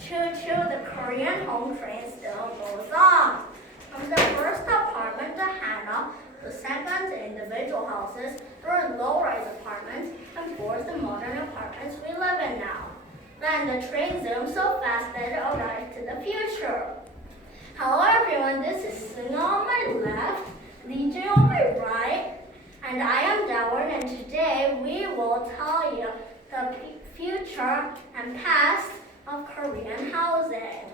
Choo-choo, the Korean home train still goes on. From the first apartment, the hanok, the second, individual houses, third, low-rise apartments, and fourth, the modern apartments we live in now. Then the train zoomed so fast that it arrived to the future. Hello everyone, this is Sing on my left, Lee Jin on my right, and I am JaM1, and today we will tell you the future and past of Korean housing.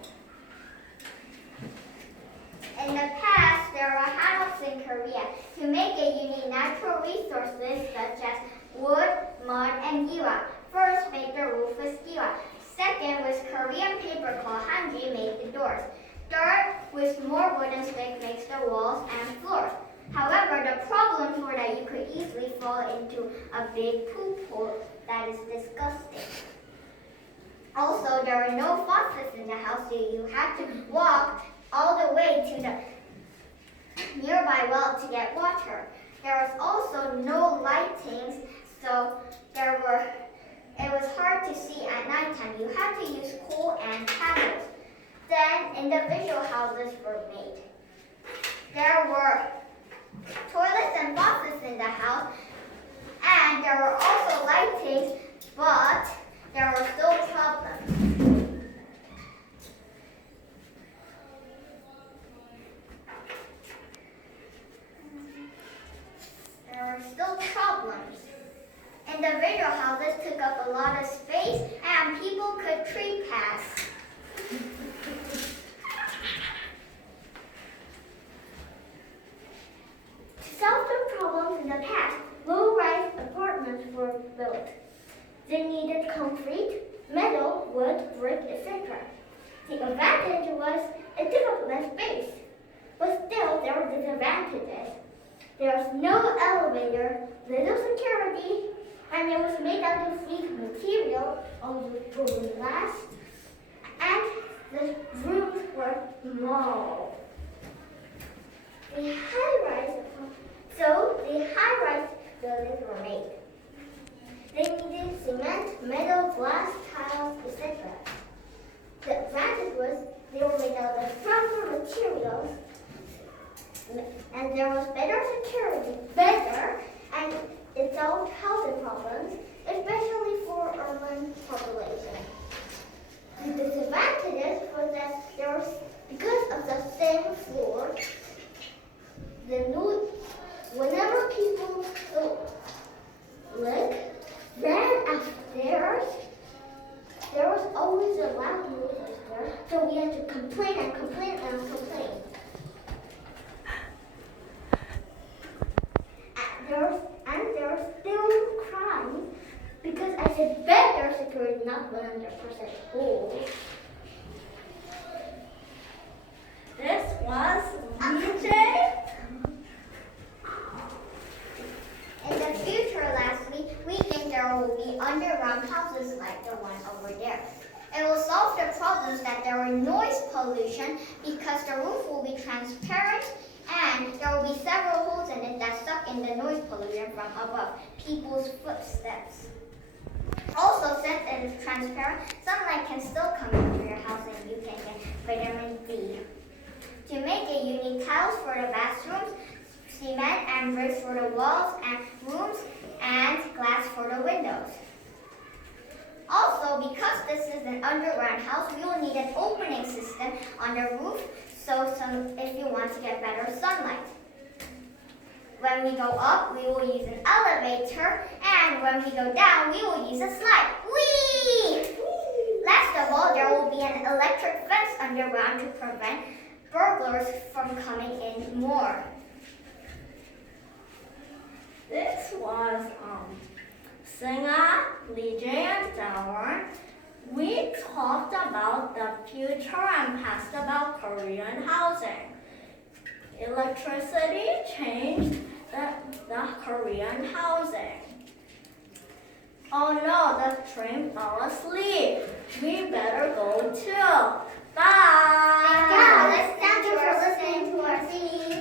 In the past, there were hanoks in Korea. To make it, you need natural resources such as wood, mud, and giwa. First, make the roof with giwa. Second, with Korean paper called hanji, make the doors. Third, with more wooden stick, makes the walls and floors. However, the problems were that you could easily fall into a big poop hole that is disgusting. Also, there were no faucets in the house, so you had to walk all the way to the nearby well to get water. There was also no lightings, so it was hard to see at nighttime. You had to use coal and candles. Then individual houses were made. There were toilets and faucets in the house, and there were also lightings, but there were still problems. Individual houses took up a lot of space, and people could trespass. To solve the problems in the past, low-rise apartments were built. They needed concrete, metal, wood, brick, etc. The advantage was it took up less space, but still there were disadvantages. There was no elevator, little security, and it was made out of weak material, also glass, and the rooms were small. The high-rise buildings were made. They needed cement, metal, glass, tiles, etc. The advantage was they were made out of stronger materials, and there was better security, and it solved housing problems, especially for urban population. The disadvantages was that there was, because of the thin floor, whenever people ran upstairs, there was always a loud noise upstairs, so we had to complain and complain and complain. There was still crime because I said better security, not 100% full. This was DJ. In the future, lastly, we think there will be underground houses like the one over there. It will solve the problems that there were noise pollution because the roof will be transparent and there will be several holes in it that suck in the noise pollution from above people's footsteps. Also, since it is transparent, sunlight can still come into your house and you can get vitamin D. To make it, you need tiles for the bathrooms, cement and bricks for the walls and rooms, and glass for the windows. Also, because this is an underground house, we will need an opening system on the roof if you want to get better sunlight. When we go up, we will use an elevator, and when we go down, we will use a slide. Whee! Last of all, there will be an electric fence underground to prevent burglars from coming in more. This was Singa, Lee Jin, and JaM1. We talked about the future and past about Korean housing. Electricity changed the Korean housing. Oh no, the train fell asleep. We better go too. Bye. Thank you for listening to our CD.